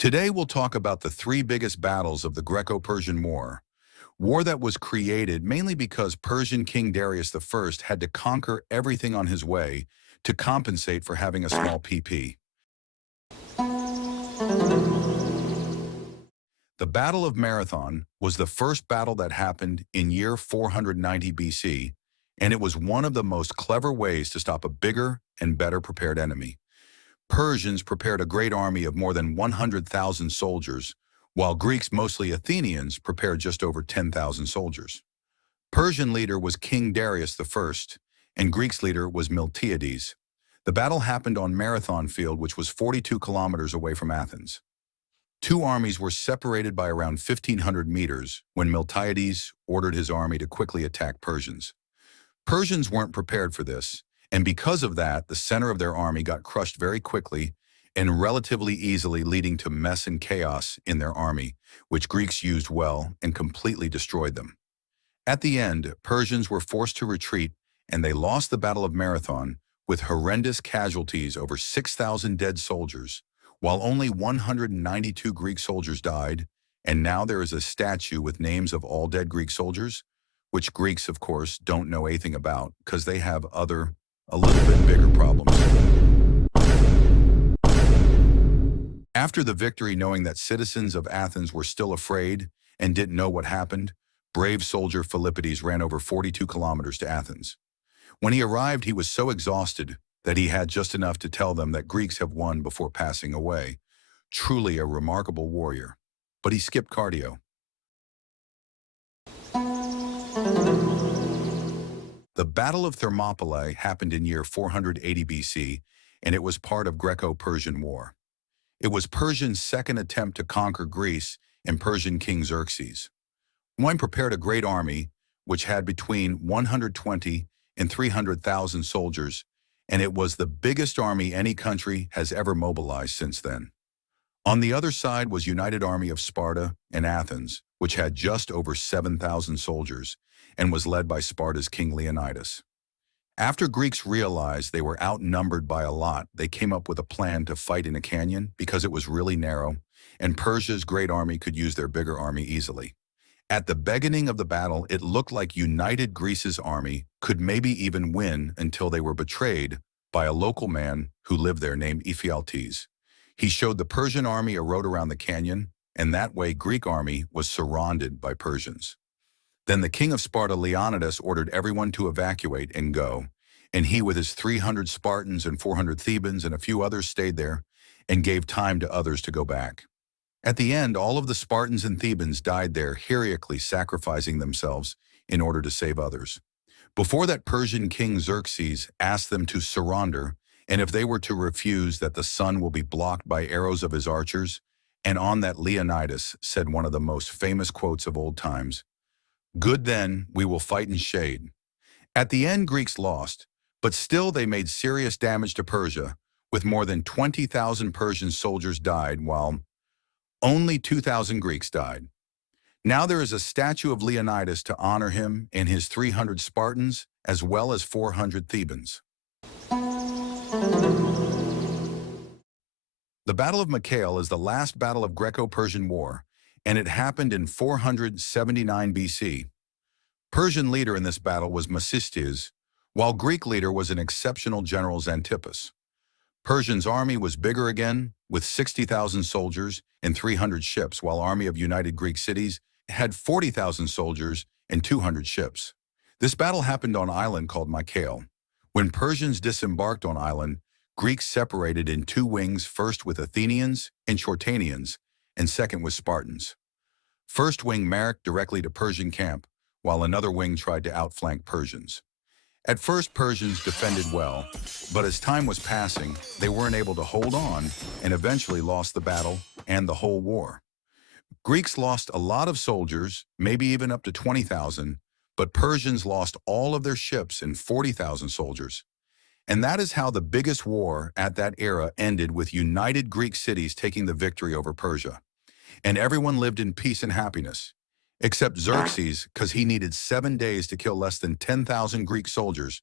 Today we'll talk about the three biggest battles of the Greco-Persian War that was created mainly because Persian King Darius I had to conquer everything on his way to compensate for having a small PP. The Battle of Marathon was the first battle that happened in year 490 BC, and it was one of the most clever ways to stop a bigger and better prepared enemy. Persians prepared a great army of more than 100,000 soldiers, while Greeks, mostly Athenians, prepared just over 10,000 soldiers. Persian leader was King Darius I, and Greeks leader was Miltiades. The battle happened on Marathon Field, which was 42 kilometers away from Athens. Two armies were separated by around 1,500 meters when Miltiades ordered his army to quickly attack Persians. Persians weren't prepared for this, and because of that, the center of their army got crushed very quickly and relatively easily, leading to mess and chaos in their army, which Greeks used well and completely destroyed them. At the end, Persians were forced to retreat, and they lost the Battle of Marathon with horrendous casualties, over 6,000 dead soldiers, while only 192 Greek soldiers died, and now there is a statue with names of all dead Greek soldiers, which Greeks, of course, don't know anything about because they have other, a little bit bigger problems. After the victory, knowing that citizens of Athens were still afraid and didn't know what happened, brave soldier Philippides ran over 42 kilometers to Athens. When he arrived, he was so exhausted that he had just enough to tell them that Greeks have won before passing away. Truly a remarkable warrior. But he skipped cardio. The Battle of Thermopylae happened in year 480 BC, and it was part of Greco-Persian War. It was Persia's second attempt to conquer Greece and Persian King Xerxes. One prepared a great army, which had between 120 and 300,000 soldiers, and it was the biggest army any country has ever mobilized since then. On the other side was United Army of Sparta and Athens, which had just over 7,000 soldiers and was led by Sparta's King Leonidas. After Greeks realized they were outnumbered by a lot, they came up with a plan to fight in a canyon because it was really narrow, and Persia's great army could use their bigger army easily. At the beginning of the battle, it looked like United Greece's army could maybe even win until they were betrayed by a local man who lived there named Ephialtes. He showed the Persian army a road around the canyon, and that way Greek army was surrounded by Persians. Then the king of Sparta, Leonidas, ordered everyone to evacuate and go, and he with his 300 Spartans and 400 Thebans and a few others stayed there and gave time to others to go back. At the end, all of the Spartans and Thebans died there, heroically sacrificing themselves in order to save others. Before that, Persian King Xerxes asked them to surrender, and if they were to refuse, that the sun will be blocked by arrows of his archers, and on that Leonidas said one of the most famous quotes of old times, "Good then, we will fight in shade." At the end, Greeks lost, but still they made serious damage to Persia, with more than 20,000 Persian soldiers died, while only 2,000 Greeks died. Now there is a statue of Leonidas to honor him and his 300 Spartans, as well as 400 Thebans. The Battle of Mycale is the last battle of Greco-Persian War, and it happened in 479 BC. Persian leader in this battle was Mecisteus, while Greek leader was an exceptional general Xanthippus. Persian's army was bigger again, with 60,000 soldiers and 300 ships, while army of United Greek Cities had 40,000 soldiers and 200 ships. This battle happened on an island called Mycale. When Persians disembarked on island, Greeks separated in two wings, first with Athenians and Chortanians, and second with Spartans. First wing marched directly to Persian camp, while another wing tried to outflank Persians. At first, Persians defended well, but as time was passing, they weren't able to hold on and eventually lost the battle and the whole war. Greeks lost a lot of soldiers, maybe even up to 20,000, but Persians lost all of their ships and 40,000 soldiers. And that is how the biggest war at that era ended, with United Greek Cities taking the victory over Persia. And everyone lived in peace and happiness, except Xerxes, because he needed 7 days to kill less than 10,000 Greek soldiers